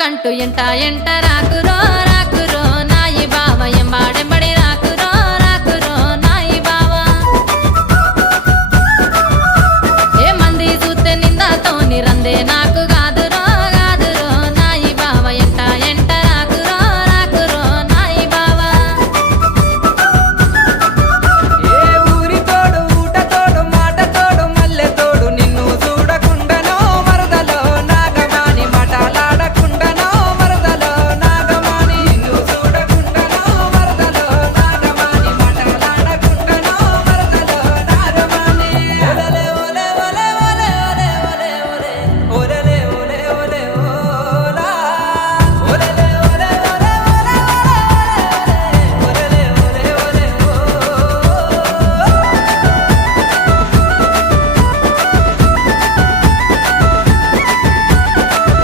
కంటూ ఎంట ఎంట రాకురో